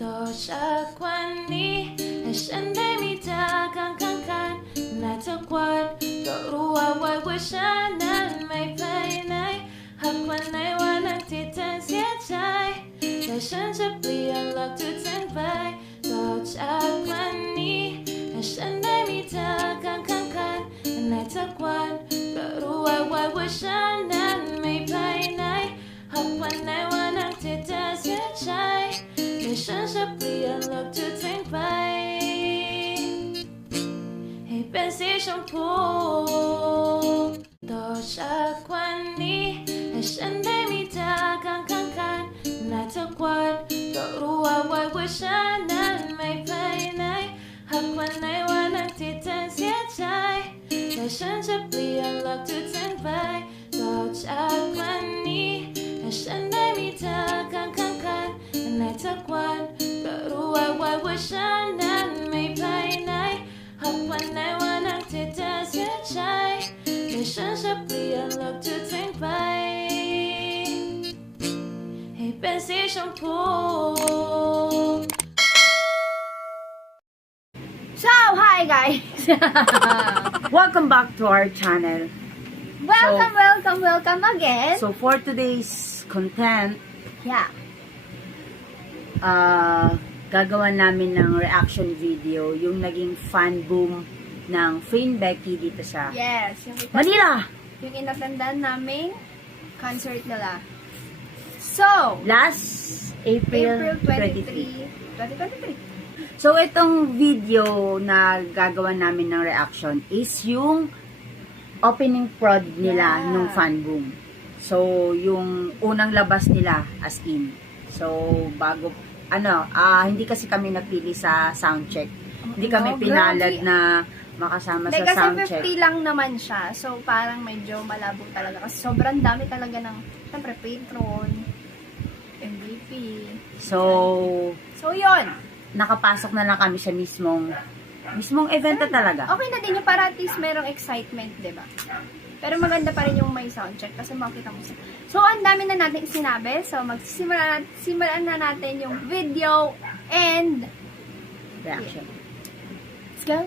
多少管你还身对你的刚刚看那特关ก็รู้ว่าไว้ว่าฉันนั้นไม่ไปไหนหากวันไหนวันนั้นที่เธอเสียใจแต่ฉันจะเปลี่ยนหลักทุกทั้งไปต่อจากวันนี้ให้ฉันได้มีเธอข้างกันในทุกวันก็รู้ไว้ว่าฉันนั้นไม่ไปไหนหากวันไหนวันนั้นที่เธอเสียใจแต่ฉันจะเปลี่ยนหลักทุกทั้งไปให้เป็นสีชมพูต่อจากวันนี้ให้ฉันได้มีเธอข้างกันในทุกวันก็รู้ไว้ว่าฉันนั้นไม่ไปไหนหากวันไหนวันนั้นที่เธอเสียใจแต่ฉันจะเปลี่ยนหลักทุกทั้งไปต่อจากวันนี้ให้ฉันได้มีเธอข้างกันในทุกวันก็รู้ไว้ว่าฉันนั้นไม่ไปไหนหากวันไหนวันนั้นที่เธอเสียใจแต่ฉันจะเปลี่ยนหลักทุกทั้งไปให้เป็นสีชมพู So, hi guys! Welcome back to our channel. Welcome again. So for today's content, Yeah. gagawa namin ng reaction video yung naging fan boom ng Freen Becky dito sa Yes. Manila. Yung inattendaan naming concert nila. So, Last April 23. 2023. So itong video na gagawa namin ng reaction is yung opening prod nila Yeah. nung fan boom. So yung unang labas nila as in. So bago hindi kasi kami napili sa soundcheck. Hindi kami pinalad grabe. na makasama sa Kasi soundcheck. 50 lang naman siya. So, parang medyo malabo talaga. Kasi sobrang dami talaga ng, siyempre, patron, MVP. So Yun. nakapasok na lang kami sa mismong event na talaga. Okay na din yung para at least merong excitement, di ba? Pero maganda pa rin yung may soundcheck kasi makita mo siya. So, ang dami na natin sinabi. So, simulan na natin yung video and Reaction. let's go.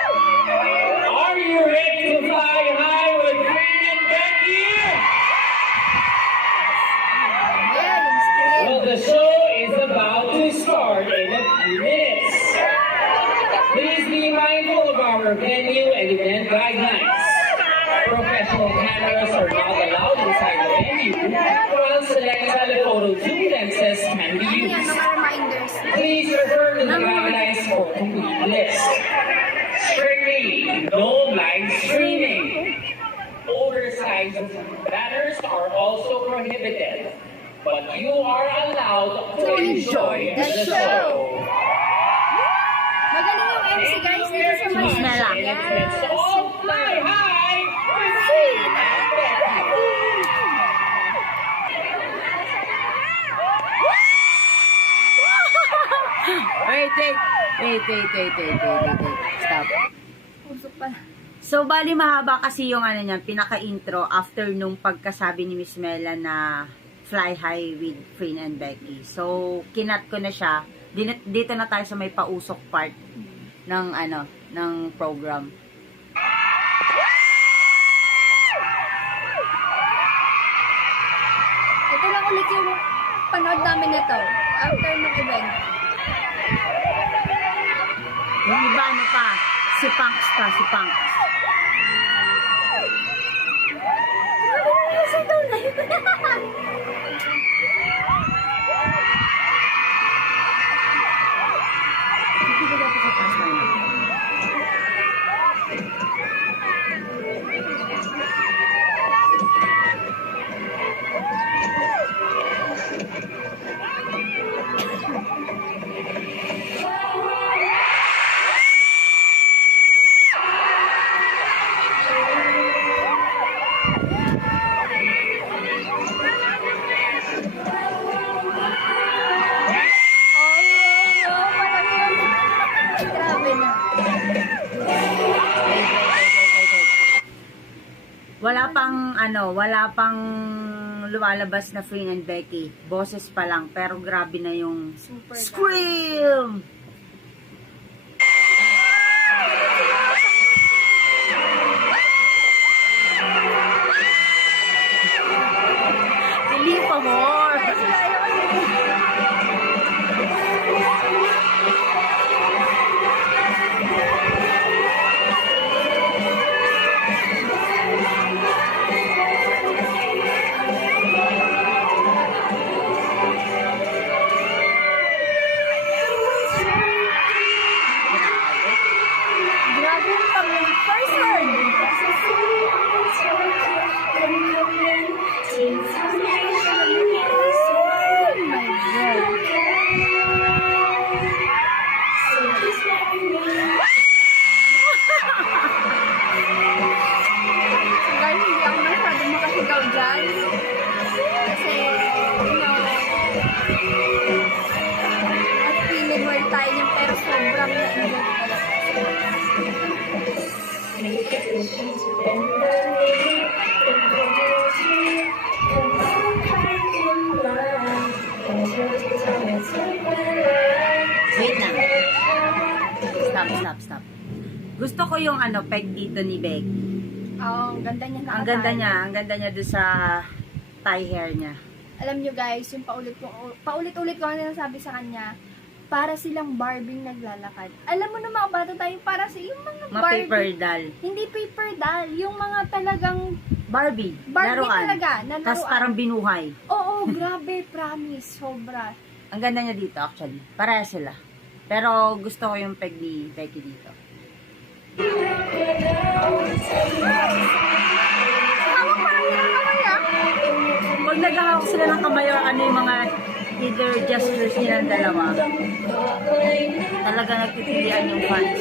Are you ready to fly high with Freen and Becky? Yeah, yung screen. Well, the show is about to start in a few minutes. Please be mindful of our venue and event guidelines. Professional cameras are not allowed inside the venue, while select telephoto zoom lenses can be Ano yan, used. mga reminders. Please refer to the guidelines for a complete list. Strictly, no live streaming. Oversized banners are also prohibited, but you are allowed to enjoy the show. Magaling yung MC guys dito sa Manila. Let's all fly high with Freen Freen and Becky. Wait. Stop. Usok pa. So, bali mahaba kasi yung niyan, pinaka-intro after nung pagkasabi ni Miss Mela na fly high with Freen and Becky. So, kinat ko na siya. Dito na tayo sa may pausok part ng ng program. Ito lang ulit yung panood namin nito after ng event. Yung iba pa, si Punks. Sa daw na yun. Hindi ko dapat sa taas na yun. wala pang lumalabas na Frin and Becky. Boses pa lang, pero grabe na yung Super scream! Pili pa more! Grabe yung first word. Oh my God. Guys, hindi ako masyadong makasigaw dyan. Kasi, at feeling well tayo niyan, pero sobrang na-enjoy ko talaga. Wait lang. Stop. Gusto ko yung peg dito ni Becky. Oh, ang ganda niya Ang ganda niya doon sa tie hair niya. Alam nyo guys, yung paulit-ulit ko ang sinasabi sa kanya, para silang Barbie naglalakad. Alam mo na mga bata tayo, para sa yung mga Barbie. Paper doll. Hindi paper doll, yung mga talagang Barbie laruan. talaga, na Tapos laruan. parang binuhay. Oo, grabe, promise, sobra. Ang ganda niya dito actually. Pareha sila. Pero gusto ko yung peg ni Becky dito. Hawak parang yun ang kamay ah. Pag naghahawak sila ng kamay or ano yung mga either gestures nilang dalawa, talaga nagtitilian yung fans.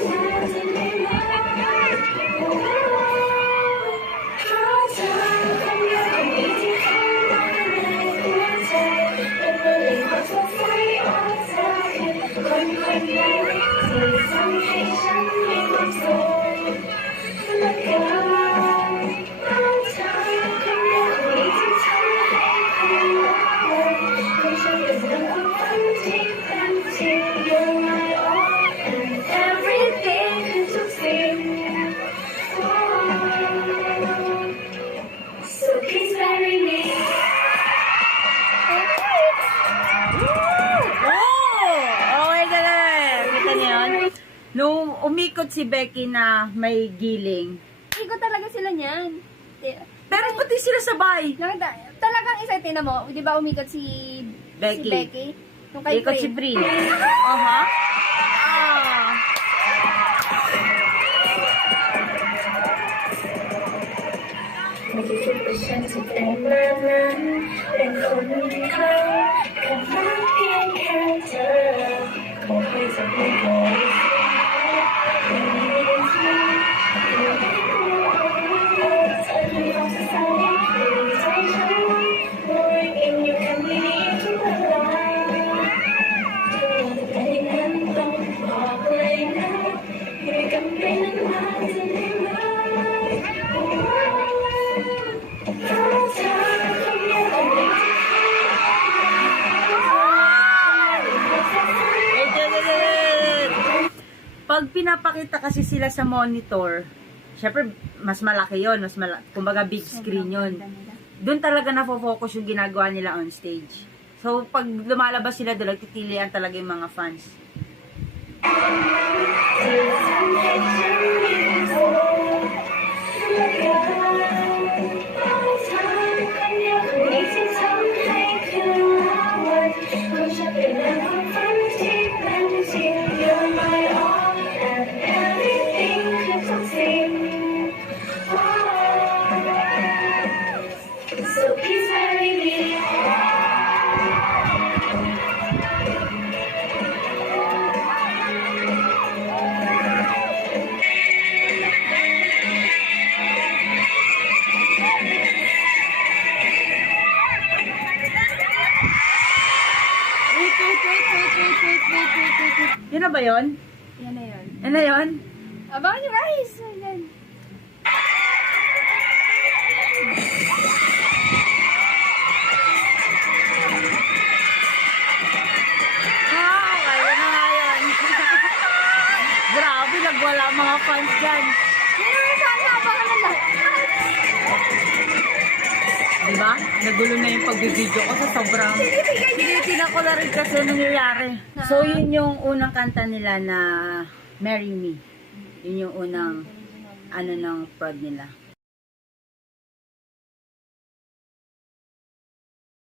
Nung umikot si Becky na may giling, Ikot talaga sila niyan. pero pati sila sabay. Talagang isa, tinan mo, di ba umikot si Becky. Yung kay Ikot si Fred. Brin. Aha. Ah. Pag pinapakita kasi sila sa monitor, syempre mas malaki yon, kumbaga big screen yon. Doon talaga nafo-focus yung ginagawa nila on stage. So pag lumalabas sila doon, nagtitilian talaga yung mga fans. Yun na ba yun? Yan na yun. Yan na yun? Abangan nyo guys! Ayan. wala mga fans dyan. Yun naman sana, baka na lang. Diba? Nagulo na yung pagbibideo ko sa sobrang... Tinitingnan ko na rin kasi nangyayari. So, yun yung unang kanta nila na Marry Me. Yun yung unang ano ng prod nila.